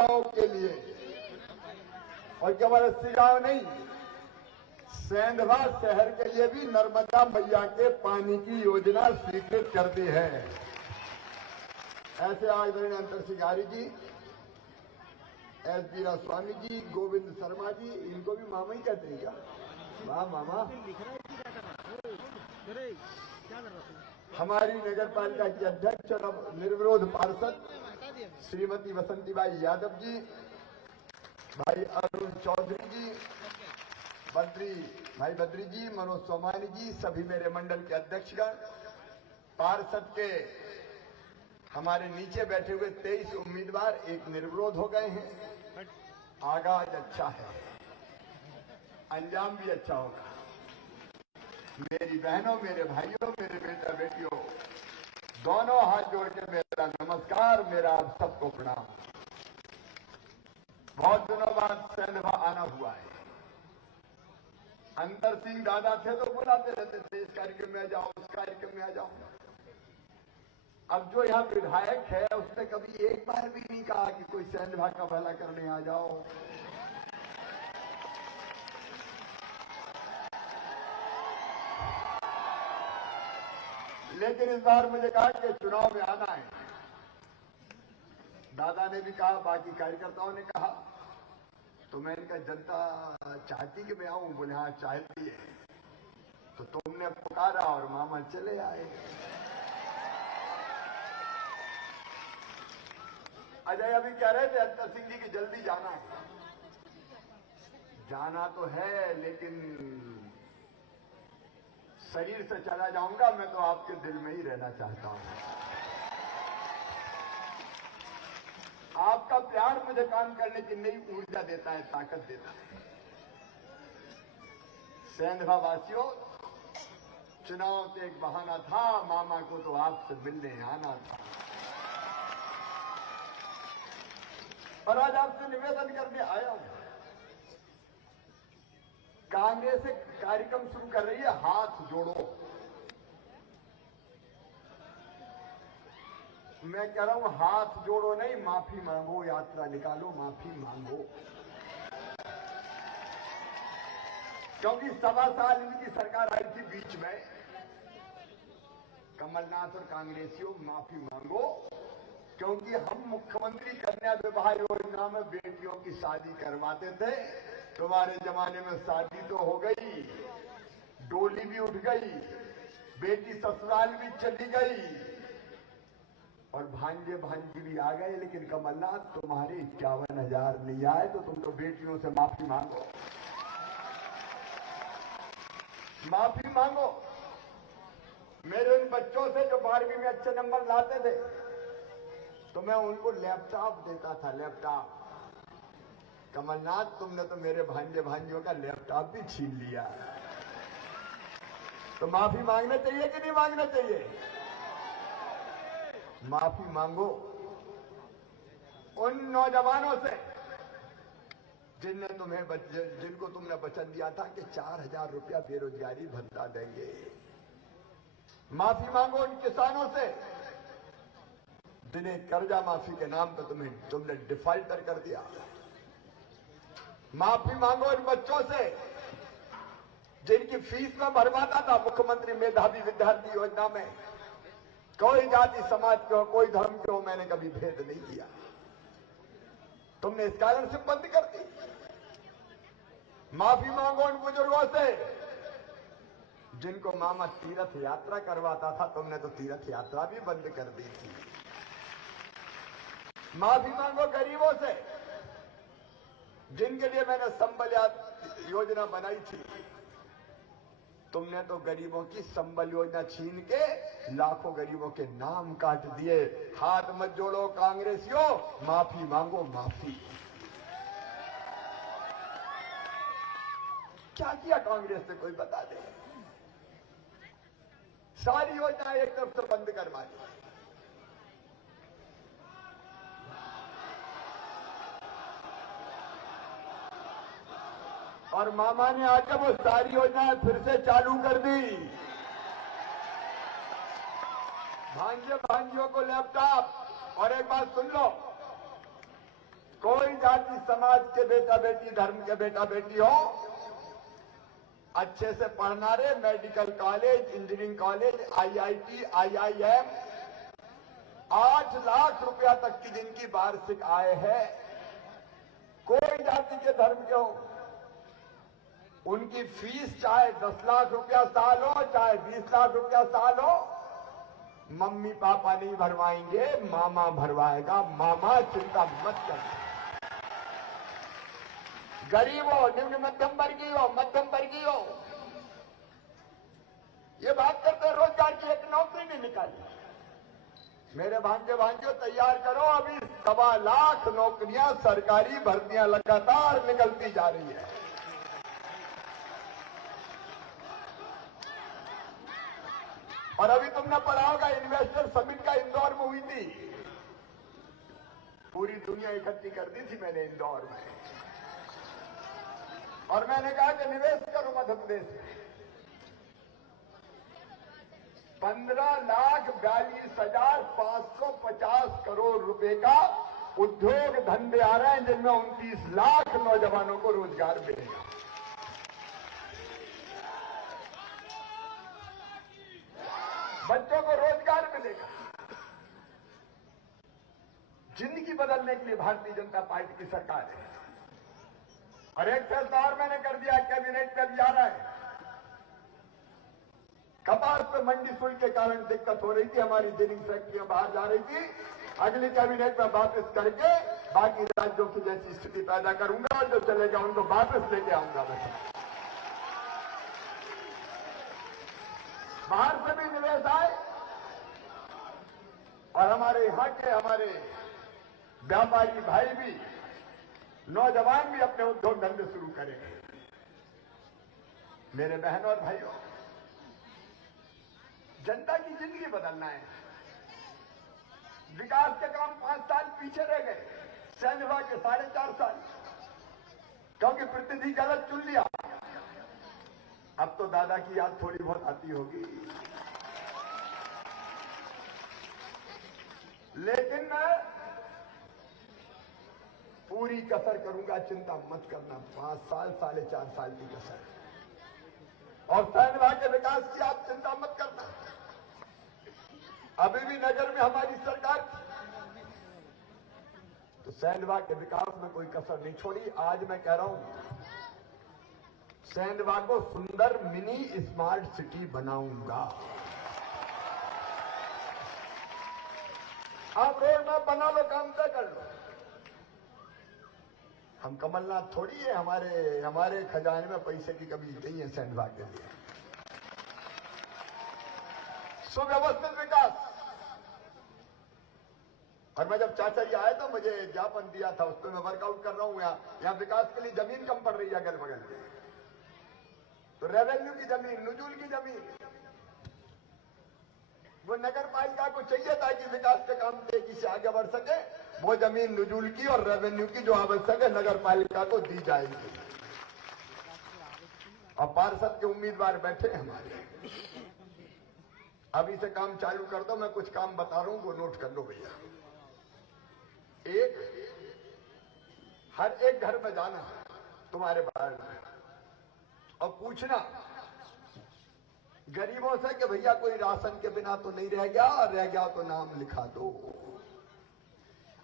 गांव के लिए, और केवल 80 गांव नहीं, सेंधवा शहर के लिए भी नर्मदा मैया के पानी की योजना स्वीकृत कर दी है। ऐसे आदरणीय अंतर सिंगारी जी, एस पी स्वामी जी, गोविंद शर्मा जी, इनको भी मामा ही कहते हैं क्या? वाह मामा। हमारी नगर पालिका की अध्यक्ष और निर्विरोध पार्षद श्रीमती बसंतीबाई यादव जी, भाई अरुण चौधरी जी, भाई बद्री जी, मनोज सोमानी जी, सभी मेरे मंडल के अध्यक्षगण, पार्षद के हमारे नीचे बैठे हुए 23 उम्मीदवार एक निर्विरोध हो गए हैं। आगाज अच्छा है, अंजाम भी अच्छा होगा। मेरी बहनों, मेरे भाइयों, मेरे बेटा बेटियों, दोनों हाथ जोड़ के मेरा नमस्कार, मेरा आप सबको प्रणाम। बहुत दिनों बाद सेंधवा आना हुआ है। अंतर सिंह दादा थे तो बुलाते रहते थे, इस कार्यक्रम में आ जाओ, उस कार्यक्रम में आ जाओ। अब जो यहाँ विधायक है उसने कभी एक बार भी नहीं कहा कि कोई सेंधवा का भला करने आ जाओ। लेकिन इस बार मुझे कहा कि चुनाव में आना है। दादा ने भी कहा, बाकी कार्यकर्ताओं ने कहा, तो मैं इनका जनता चाहती कि मैं आऊं, बोले हाँ चाहती है। तो तुमने पुकारा और मामा चले आए। अजय अभी कह रहे थे अंतर सिंह जी की जल्दी जाना है। जाना तो है, लेकिन शरीर से चला जाऊंगा, मैं तो आपके दिल में ही रहना चाहता हूं। आपका प्यार मुझे काम करने की नई ऊर्जा देता है, ताकत देता है। सेंधवा वासियों, चुनाव तो एक बहाना था, मामा को तो आपसे मिलने आना था। और आज आपसे निवेदन करने आया हूं। कांग्रेस एक कार्यक्रम शुरू कर रही है, हाथ जोड़ो। मैं कह रहा हूं हाथ जोड़ो नहीं, माफी मांगो, यात्रा निकालो, माफी मांगो। क्योंकि 1.25 साल इनकी सरकार आई थी बीच में। कमलनाथ और कांग्रेसियों माफी मांगो, क्योंकि हम मुख्यमंत्री कन्या विवाह योजना में बेटियों की शादी करवाते थे। तुम्हारे जमाने में शादी तो हो गई, डोली भी उठ गई, बेटी ससुराल भी चली गई और भांजे भांजी भी आ गए। लेकिन कमलनाथ, तुम्हारे 51,000 नहीं आए तो तुम तो बेटियों से माफी मांगो, माफी मांगो। मेरे उन बच्चों से जो 12वीं में अच्छे नंबर लाते थे, तो मैं उनको लैपटॉप देता था, लैपटॉप। कमलनाथ, तुमने तो मेरे भांजे भांजियों का लैपटॉप भी छीन लिया। तो माफी मांगना चाहिए कि नहीं मांगना चाहिए? माफी मांगो उन नौजवानों से जिनको तुमने वचन दिया था कि 4,000 रुपया बेरोजगारी भत्ता देंगे। माफी मांगो उन किसानों से जिन्हें कर्जा माफी के नाम पर तुमने डिफॉल्टर कर दिया। माफी मांगो उन बच्चों से जिनकी फीस में भरवाता था मुख्यमंत्री मेधावी विद्यार्थी योजना में। कोई जाति समाज के हो, कोई धर्म के हो, मैंने कभी भेद नहीं किया। तुमने स्कॉलरशिप बंद कर दी। माफी मांगो उन बुजुर्गों से जिनको मामा तीर्थ यात्रा करवाता था, तुमने तो तीर्थ यात्रा भी बंद कर दी थी। माफी मांगो गरीबों से जिनके लिए मैंने संबल योजना बनाई थी। तुमने तो गरीबों की संबल योजना छीन के लाखों गरीबों के नाम काट दिए। हाथ मत जोड़ो कांग्रेसियों, माफी मांगो, माफी। क्या किया कांग्रेस ने, कोई बता दे। सारी योजना एक तरफ से बंद करवा दी। और मामा ने आकर वो सारी योजना फिर से चालू कर दी। भांजे भांजियों को लैपटॉप। और एक बात सुन लो, कोई जाति समाज के बेटा बेटी, धर्म के बेटा बेटी हो, अच्छे से पढ़ना रहे, medical college, engineering college, IIT, IIM, 8 lakh रुपया तक की जिनकी वार्षिक आय है, कोई जाति के धर्म के हो, उनकी फीस चाहे 10 लाख रुपया साल हो, चाहे 20 लाख रुपया साल हो, मम्मी पापा नहीं भरवाएंगे, मामा भरवाएगा। मामा चिंता मत करना। गरीब हो, निम्न मध्यम वर्गीय हो, मध्यम वर्गीय हो, ये बात करते रोजगार की एक नौकरी नहीं निकाली। मेरे भांजे भांजियों तैयार करो, अभी 1.25 लाख नौकरियां, सरकारी भर्तियां लगातार निकलती जा रही है। और अभी तुमने पढ़ा होगा, इन्वेस्टर समिट का इंदौर में हुई थी, पूरी दुनिया इकट्ठी कर दी थी मैंने इंदौर में, और मैंने कहा कि निवेश करो मध्य प्रदेश में। 15,42,550 करोड़ रुपए का उद्योग धंधे आ रहे हैं, जिनमें 29 लाख नौजवानों को रोजगार मिलेगा। बच्चों को रोजगार मिलेगा। जिंदगी बदलने के लिए भारतीय जनता पार्टी की सरकार है। और एक फैसला और मैंने कर दिया, कैबिनेट में भी आ रहा है। कपास पे मंडी शुल्क के कारण दिक्कत हो रही थी, हमारी जिनिंग फैक्ट्रियां बाहर जा रही थी, अगली कैबिनेट में वापस करके बाकी राज्यों की जैसी स्थिति पैदा करूंगा, और जो चलेगा उनको वापस लेके आऊंगा। बाहर से भी निवेश आए, और हमारे यहां के हमारे व्यापारी भाई भी, नौजवान भी अपने उद्योग धंधे शुरू करेंगे। मेरे बहनों और भाइयों, जनता की जिंदगी बदलना है। विकास के काम 5 साल पीछे रह गए, सैन्य के 4.5 साल, क्योंकि प्रतिनिधि गलत चुन लिया। अब तो दादा की याद थोड़ी बहुत आती होगी, लेकिन मैं पूरी कसर करूंगा, चिंता मत करना। 5 साल, 4.5 साल की कसर, और सैन्य के विकास की आप चिंता मत करना। अभी भी नगर में हमारी सरकार, तो सैन्य के विकास में कोई कसर नहीं छोड़ी। आज मैं कह रहा हूं, सैंधवा को सुंदर मिनी स्मार्ट सिटी बनाऊंगा। आप रोड मैप बना लो, काम तय कर लो। हम कमलनाथ थोड़ी है, हमारे खजाने में पैसे की कमी नहीं है सैंधवा के लिए। सुव्यवस्थित विकास। और मैं जब चाचा जी आए तो मुझे ज्ञापन दिया था, उस पर मैं वर्कआउट कर रहा हूं। यहाँ विकास के लिए जमीन कम पड़ रही है अगल बगल में, तो रेवेन्यू की जमीन, नुजूल की जमीन, वो नगर पालिका को चाहिए था कि विकास के काम तेजी से आगे बढ़ सके। वो जमीन नुजूल की और रेवेन्यू की जो आवश्यक है नगर पालिका को दी जाएगी। और पार्षद के उम्मीदवार बैठे हमारे, अभी से काम चालू कर दो। मैं कुछ काम बता रहा हूं, वो नोट कर लो भैया। हर एक घर में जाना तुम्हारे बाहर में, और पूछना गरीबों से कि भैया कोई राशन के बिना तो नहीं रह गया, और रह गया तो नाम लिखा दो।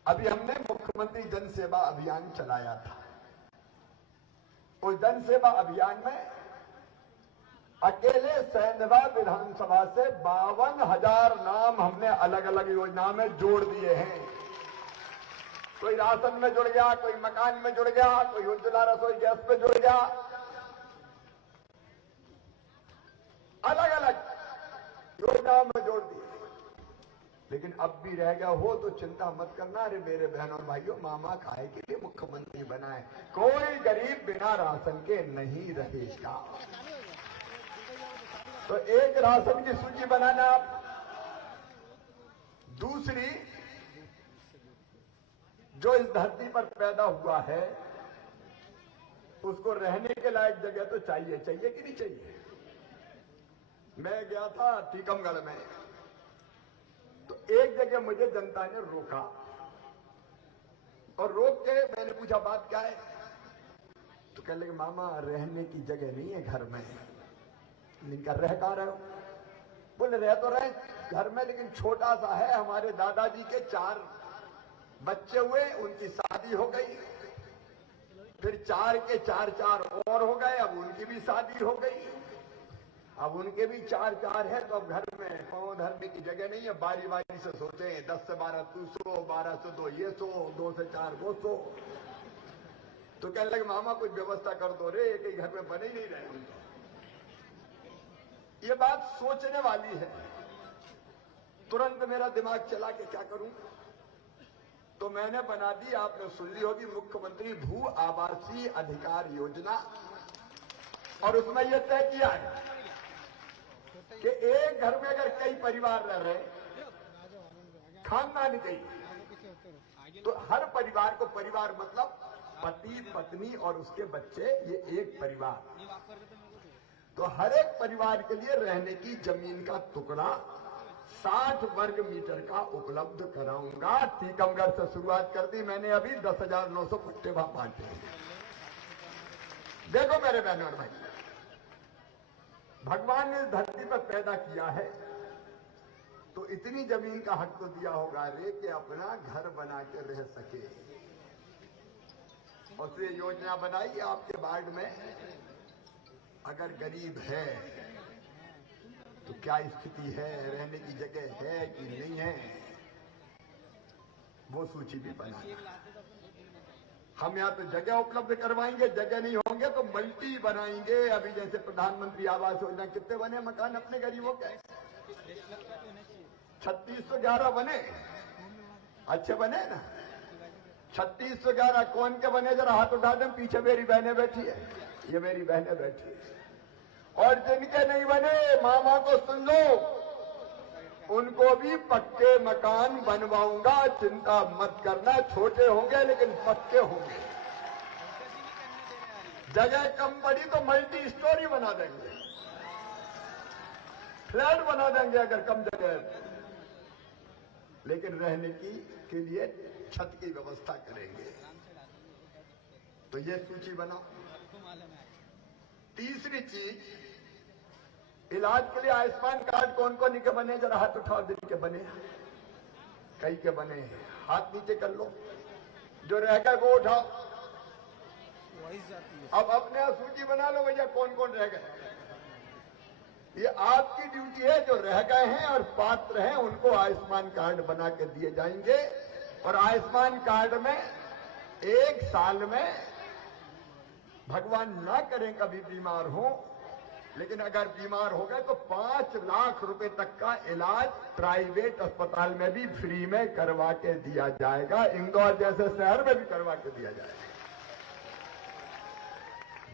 अभी हमने मुख्यमंत्री जन सेवा अभियान चलाया था। उस जन सेवा अभियान में अकेले सैंधवा विधानसभा से 52,000 नाम हमने अलग अलग योजना में जोड़ दिए हैं। कोई राशन में जुड़ गया, कोई मकान में जुड़ गया, कोई उज्ज्वला रसोई गैस पे जुड़ गया, अलग अलग योजनाओं में जोड़ दिए। लेकिन अब भी रह गया हो तो चिंता मत करना। अरे मेरे बहनों भाइयों, मामा खाए के लिए मुख्यमंत्री बनाए, कोई गरीब बिना राशन के नहीं रहेगा। तो एक राशन की सूची बनाना आप। दूसरी, जो इस धरती पर पैदा हुआ है उसको रहने के लायक जगह तो चाहिए कि नहीं चाहिए। मैं गया था टीकमगढ़ में, तो एक जगह मुझे जनता ने रोका। और रोक के मैंने पूछा बात क्या है, तो कह लगे मामा रहने की जगह नहीं है घर में। इनका रह कहाँ रहे हो? बोले रह तो रहे घर में, लेकिन छोटा सा है। हमारे दादाजी के 4 बच्चे हुए, उनकी शादी हो गई, फिर 4 के 4 और हो गए, अब उनकी भी शादी हो गई, अब उनके भी 4 है। तो अब घर में पांव धरने की जगह नहीं है। बारी बारी से सोचे, 10 से 12 तू सो, 12 से 2 ये सो, 2 से 4 वो सो। तो कहने लगे मामा कुछ व्यवस्था कर दो रे, एक ही घर में बने ही नहीं रहे हम तो। ये बात सोचने वाली है। तुरंत मेरा दिमाग चला कि क्या करूं, तो मैंने बना दी, आपने सुन ली होगी, मुख्यमंत्री भू आवासीय अधिकार योजना। और उसमें यह तय किया है कि एक घर में अगर कई परिवार रह रहे, खानदानी कई, तो हर परिवार को, परिवार मतलब पति पत्नी और उसके बच्चे, ये एक परिवार, तो हर एक परिवार के लिए रहने की जमीन का टुकड़ा 60 वर्ग मीटर का उपलब्ध कराऊंगा। टीकमगढ़ से शुरुआत कर दी मैंने, अभी 10,900 पट्टे वहां बांटे। देखो मेरे बहनों और भाई, भगवान ने इस धरती पर पैदा किया है तो इतनी जमीन का हक तो दिया होगा रे कि अपना घर बना के रह सके। और फिर योजना बनाई आपके वार्ड में अगर गरीब है तो क्या स्थिति है, रहने की जगह है कि नहीं है, वो सूची भी बना। हम यहाँ पे जगह उपलब्ध करवाएंगे, जगह नहीं होंगे तो मल्टी बनाएंगे। अभी जैसे प्रधानमंत्री आवास योजना, कितने बने मकान अपने गरीबों के? 3611 बने, अच्छे बने ना? 3611 कौन के बने? जरा हाथ उठा दें। पीछे मेरी बहनें बैठी है, ये मेरी बहनें बैठी है। और जिनके नहीं बने, मामा को सुन लो, उनको भी पक्के मकान बनवाऊंगा, चिंता मत करना। छोटे होंगे लेकिन पक्के होंगे। जगह कम पड़ी तो मल्टी स्टोरी बना देंगे, फ्लैट बना देंगे अगर कम जगह है, लेकिन रहने के लिए छत की व्यवस्था करेंगे। तो ये सूची बनाओ। तीसरी चीज, इलाज के लिए आयुष्मान कार्ड कौन कौन के बने? जरा हाथ उठाओ जिनके बने। कई के बने, हाथ नीचे कर लो। जो रह गए वो उठाओ। अब अपने यहाँ सूची बना लो भैया, कौन कौन रह गए। ये आपकी ड्यूटी है। जो रह गए हैं और पात्र हैं उनको आयुष्मान कार्ड बना के दिए जाएंगे। और आयुष्मान कार्ड में 1 साल में, भगवान ना करें कभी बीमार हो, लेकिन अगर बीमार हो गए तो 5 लाख रुपए तक का इलाज प्राइवेट अस्पताल में भी फ्री में करवा के दिया जाएगा। इंदौर जैसे शहर में भी करवा के दिया जाएगा।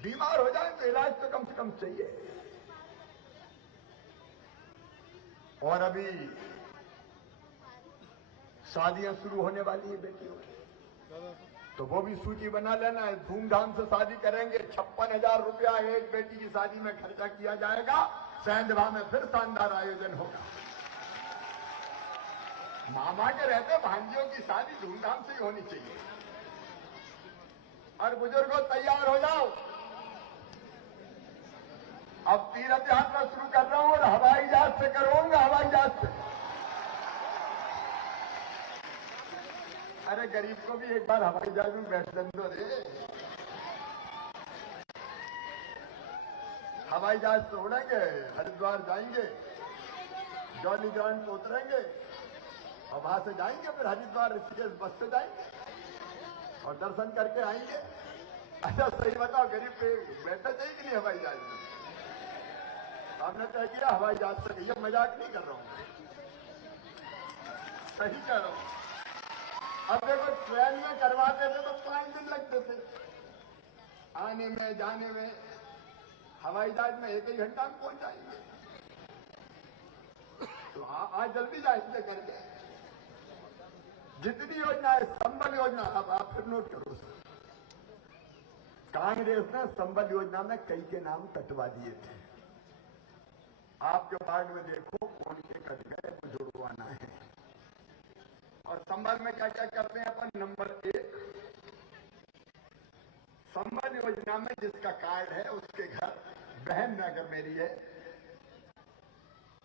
बीमार हो जाए तो इलाज तो कम से कम चाहिए। और अभी शादियां शुरू होने वाली है बेटियों की, तो वो भी सूची बना लेना है। धूमधाम से शादी करेंगे। 56,000 रुपया एक बेटी की शादी में खर्चा किया जाएगा। सैंधवा में फिर शानदार आयोजन होगा। मामा के रहते भांजियों की शादी धूमधाम से ही होनी चाहिए। और बुजुर्गों तैयार हो जाओ, अब तीर्थ यात्रा शुरू कर रहा हूं और हवाई जहाज से करूंगा। हवाई जहाज से, अरे गरीब को भी एक बार हवाई जहाज में बैठने दो रे। हवाई जहाज से उड़ेंगे, हरिद्वार जाएंगे, जॉली ग्रांट में उतरेंगे और वहां से जाएंगे, फिर हरिद्वार ऋषिकेश बस से जाएंगे और दर्शन करके आएंगे। अच्छा सही बताओ, गरीब पे बैठना चाहिए कि नहीं हवाई जहाज में? आपने तय किया हवाई जहाज से। ये मजाक नहीं कर रहा हूं, सही कह रहा हूं। अब देखो, ट्रेन में करवाते थे तो 5 दिन लगते थे आने में जाने में। हवाई जहाज में 1 घंटा में पहुंच जाएंगे। तो आज जल्दी जाएंगे करके। जितनी योजना है, संबल योजना, अब आप फिर नोट करो। कांग्रेस ने संबल योजना में कई के नाम कटवा दिए थे। आपके वार्ड में देखो कौन के कट गए, वो जुड़वाना है। और संबल में क्या क्या करते हैं अपन? नंबर 1, संबल योजना में जिसका कार्ड है उसके घर बहन अगर मेरी है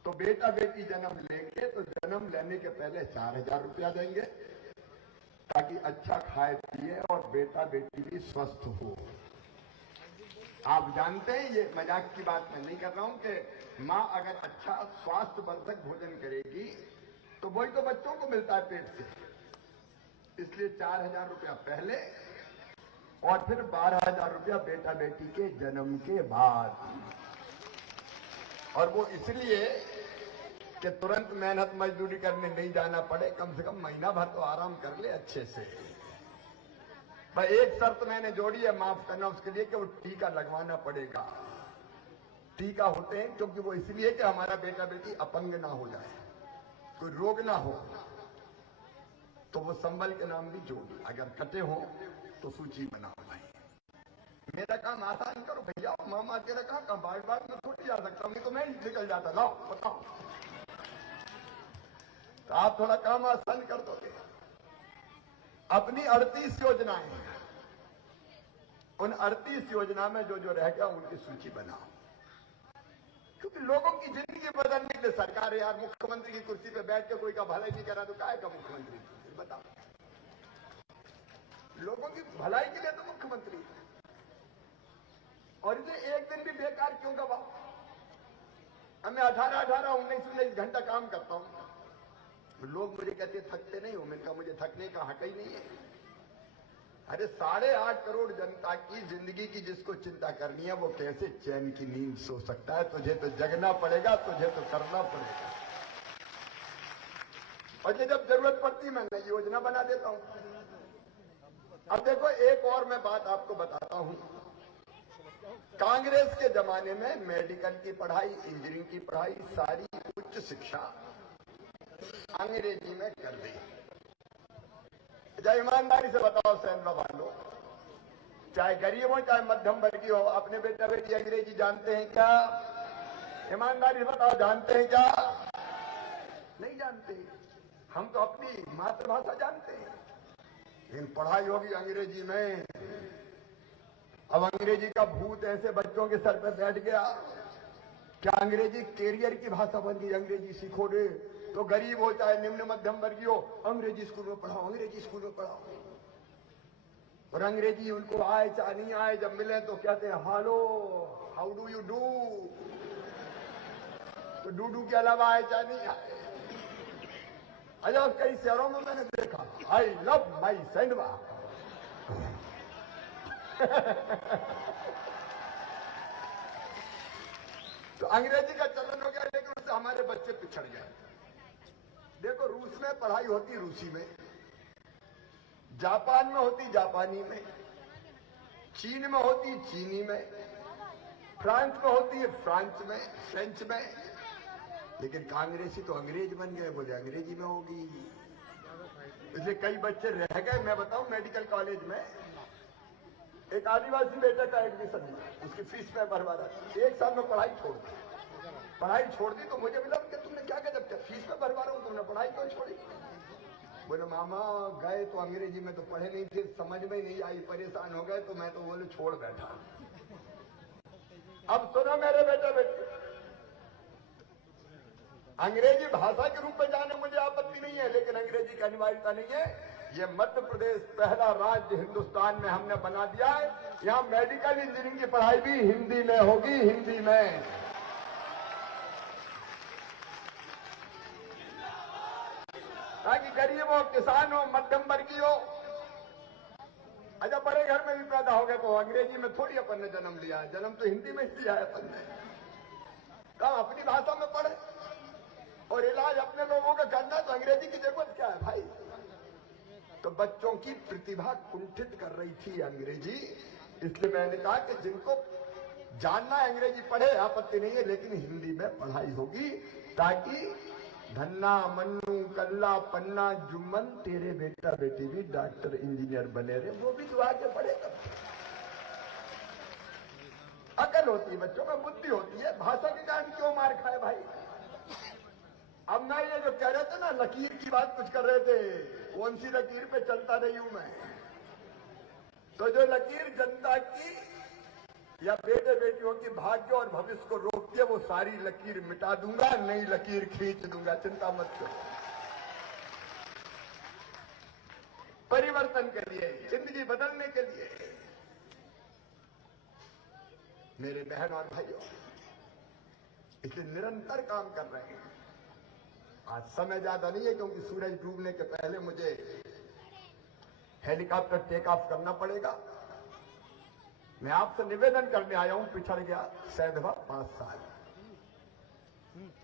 तो बेटा बेटी जन्म लेंगे तो जन्म लेने के पहले 4,000 रुपया देंगे ताकि अच्छा खाए पिए और बेटा बेटी भी स्वस्थ हो। आप जानते हैं ये मजाक की बात मैं नहीं कर रहा हूं कि मां अगर अच्छा स्वास्थ्यवर्धक भोजन करेगी तो वही तो बच्चों को मिलता है पेट से। इसलिए 4,000 रुपया पहले और फिर 12,000 रुपया बेटा बेटी के जन्म के बाद। और वो इसलिए कि तुरंत मेहनत मजदूरी करने नहीं जाना पड़े, कम से कम महीना भर तो आराम कर ले अच्छे से। भाई एक शर्त मैंने जोड़ी है, माफ करना उसके लिए, कि वो टीका लगवाना पड़ेगा। टीका होते हैं क्योंकि वो इसलिए कि हमारा बेटा बेटी अपंग ना हो जाए, कोई रोग ना हो, तो वो संबल के नाम भी जोड़। अगर कटे हो तो सूची बनाओ भाई। मेरा काम आसान करो भैया, मामा तेरा काम बार बार में थोड़ी जा सकता हूं, नहीं तो मैं ही निकल जाता। लाओ बताओ, तो आप थोड़ा काम आसान कर दोगे। अपनी 38 योजनाएं, उन 38 योजना में जो जो रह गया उनकी सूची बनाओ, क्योंकि लोगों की जिंदगी बदलने के लिए सरकार है यार। मुख्यमंत्री की कुर्सी पे बैठ के कोई का भलाई नहीं करा तो काहे का मुख्यमंत्री? बताओ, लोगों की भलाई के लिए तो मुख्यमंत्री है। और ये एक दिन भी बेकार क्यों गवा? अब मैं 18, 19 घंटा काम करता हूं, लोग मुझे कहते थकते नहीं हो। मैंने कहा मुझे थकने का हक ही नहीं है। अरे 8.5 करोड़ जनता की जिंदगी की जिसको चिंता करनी है वो कैसे चैन की नींद सो सकता है? तुझे तो जगना पड़ेगा, तुझे तो करना पड़ेगा। और ये जब जरूरत पड़ती मैं नई योजना बना देता हूं। अब देखो एक और मैं बात आपको बताता हूं। कांग्रेस के जमाने में मेडिकल की पढ़ाई, इंजीनियरिंग की पढ़ाई, सारी उच्च शिक्षा अंग्रेजी में कर दी। चाहे ईमानदारी से बताओ सैनवा वालों, चाहे गरीब हो चाहे मध्यम वर्गीय हो, अपने बेटा बेटी अंग्रेजी जानते हैं क्या? ईमानदारी से बताओ, जानते हैं क्या? नहीं जानते। हम तो अपनी मातृभाषा जानते हैं, लेकिन पढ़ाई होगी अंग्रेजी में। अब अंग्रेजी का भूत ऐसे बच्चों के सर पर बैठ गया, क्या अंग्रेजी कैरियर की भाषा बन गई? अंग्रेजी सीखो रे तो गरीब हो चाहे निम्न मध्यम वर्गीय हो, अंग्रेजी स्कूल में पढ़ाओ, अंग्रेजी स्कूल में पढ़ाओ। और अंग्रेजी उनको आए चाहे नहीं आए, जब मिले तो कहते हैं हालो, हाउ डू यू डू। तो डू के अलावा आए चाहे नहीं आए। अच्छा, कई शहरों में मैंने देखा आई लव माई सैंडवा। तो अंग्रेजी का चलन हो गया, लेकिन उससे हमारे बच्चे पिछड़ गए। देखो रूस में पढ़ाई होती रूसी में, जापान में होती जापानी में, चीन में होती चीनी में, फ्रांस में होती है फ्रांस में, फ्रेंच में। लेकिन कांग्रेसी तो अंग्रेज बन गए, बोले अंग्रेजी में होगी। इसलिए कई बच्चे रह गए। मैं बताऊं, मेडिकल कॉलेज में एक आदिवासी बेटे का एडमिशन हुआ, उसकी फीस में भरवा रहा, 1 साल में पढ़ाई छोड़ दी। पढ़ाई छोड़ दी तो मुझे मिला कि तुमने क्या गजब किया, फीस में भरवा रहा हूं, तुमने पढ़ाई क्यों छोड़ी? बोले मामा गए तो अंग्रेजी में तो पढ़े नहीं थे, समझ में नहीं आई, परेशान हो गए, तो मैं तो बोले छोड़ बैठा। अब सुनो मेरे बेटे बेटे, अंग्रेजी भाषा के रूप में जाने मुझे आपत्ति नहीं है, लेकिन अंग्रेजी की अनिवार्यता नहीं है। ये मध्य प्रदेश पहला राज्य हिंदुस्तान में हमने बना दिया है, यहां मेडिकल इंजीनियरिंग की पढ़ाई भी हिंदी में होगी, हिंदी में। ताकि गरीब हो, किसान हो, मध्यम वर्गीय हो। अच्छा, बड़े घर में भी पैदा हो गए तो अंग्रेजी में थोड़ी अपन ने जन्म लिया है, जन्म तो हिंदी में लिया है अपन ने। तो अपनी भाषा में पढ़े और इलाज अपने लोगों का करना, तो अंग्रेजी की जरूरत क्या है भाई? तो बच्चों की प्रतिभा कुंठित कर रही थी अंग्रेजी। इसलिए मैंने कहा कि जिनको जानना है अंग्रेजी पढ़े, आपत्ति नहीं है, लेकिन हिंदी में पढ़ाई होगी, ताकि धन्ना मन्नू कल्ला पन्ना जुम्मन तेरे बेटा बेटी भी डॉक्टर इंजीनियर बने रहे, वो भी तो आगे बढ़ेगा। अकल होती है बच्चों में, बुद्धि होती है। भाषा के कारण क्यों मार खाए भाई? अब मैं ये जो कह रहे थे ना, लकीर की बात कुछ कर रहे थे, कौन सी लकीर पे चलता रही हूं मैं? तो जो लकीर जनता की या बेटे बेटियों की भाग्य और भविष्य को रोकती है, वो सारी लकीर मिटा दूंगा, नई लकीर खींच दूंगा, चिंता मत करो। परिवर्तन के लिए, जिंदगी बदलने के लिए मेरे बहन और भाइयों इसे निरंतर काम कर रहे हैं। आज समय ज्यादा नहीं है क्योंकि सूरज डूबने के पहले मुझे हेलीकॉप्टर टेक ऑफ करना पड़ेगा। मैं आपसे निवेदन करने आया हूं, पिछड़ गया सैंधवा 5 साल।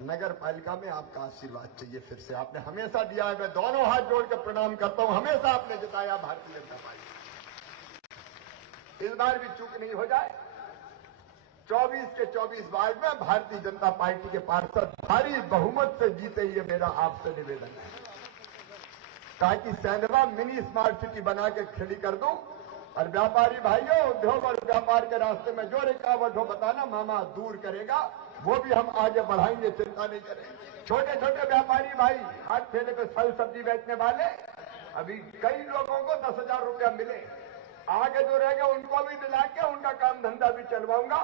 नगर पालिका में आपका आशीर्वाद चाहिए फिर से। आपने हमेशा दिया है, मैं दोनों हाथ जोड़ कर प्रणाम करता हूं। हमेशा आपने जिताया भारतीय जनता पार्टी। इस बार भी चूक नहीं हो जाए। 24 के 24 वार्ड में भारतीय जनता पार्टी के पार्षद भारी बहुमत से जीते, ये मेरा आपसे निवेदन है, ताकि सैंधवा मिनी स्मार्ट सिटी बना के खड़ी कर दूं। और व्यापारी भाइयों, उद्योग और व्यापार के रास्ते में जो रुकावट हो बताना, मामा दूर करेगा, वो भी हम आगे बढ़ाएंगे, चिंता नहीं करें। छोटे छोटे व्यापारी भाई, हाथ ठेले पे फल सब्जी बेचने वाले, अभी कई लोगों को 10,000 रुपया मिले। आगे जो रहेगा उनको भी दिला के उनका काम धंधा भी चलवाऊंगा,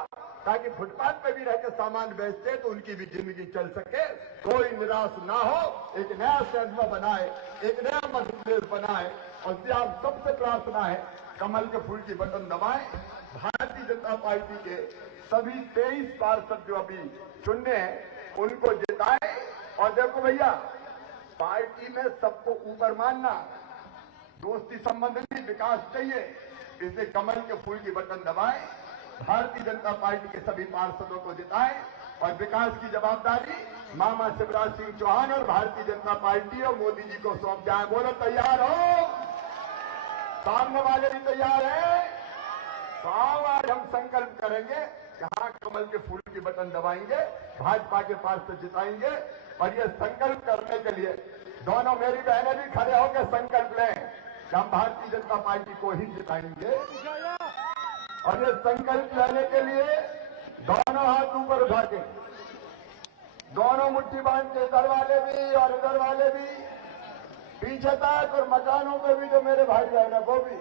ताकि फुटपाथ पे भी रह के सामान बेचते तो उनकी भी जिंदगी चल सके, कोई निराश ना हो। एक नया सैंधवा बनाए, एक नया मध्य प्रदेश बनाए। और आप सबसे प्रार्थना है, कमल के फूल की बटन दबाएं। भारतीय जनता पार्टी के सभी 23 पार्षद जो अभी चुनने हैं उनको जिताए। और देखो भैया, पार्टी में सबको ऊपर मानना, दोस्ती संबंध नहीं, विकास चाहिए, इसलिए कमल के फूल की बटन दबाएं, भारतीय जनता पार्टी के सभी पार्षदों को जिताएं और विकास की जवाबदारी मामा शिवराज सिंह चौहान और भारतीय जनता पार्टी और मोदी जी को सौंप जाए। बोलो तैयार हो? सामने वाले भी तैयार है? तो आओ आज हम संकल्प करेंगे, यहाँ कमल के फूल की बटन दबाएंगे, भाजपा के पार्षद जिताएंगे। और ये संकल्प करने के लिए दोनों मेरी बहनें भी खड़े होकर संकल्प लें कि हम भारतीय जनता पार्टी को ही जिताएंगे। और ये संकल्प लेने के लिए दोनों हाथ ऊपर उठा के, दोनों मुट्ठी बांध के, इधर वाले भी और इधर वाले भी, पीछे तक, और मकानों पे भी जो मेरे भाई बहन है वो भी,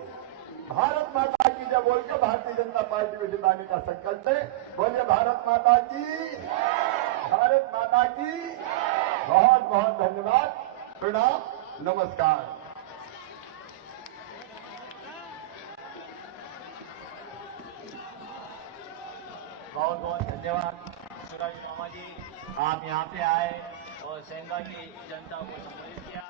भारत माता की जब बोल के भारतीय जनता पार्टी को जिताने का संकल्प है। बोलिए भारत माता की, भारत माता की। बहुत बहुत धन्यवाद, प्रणाम, नमस्कार। बहुत बहुत धन्यवाद सूरज मामा जी, आप यहाँ पे आए और सैंधवा की जनता को संबोधित किया।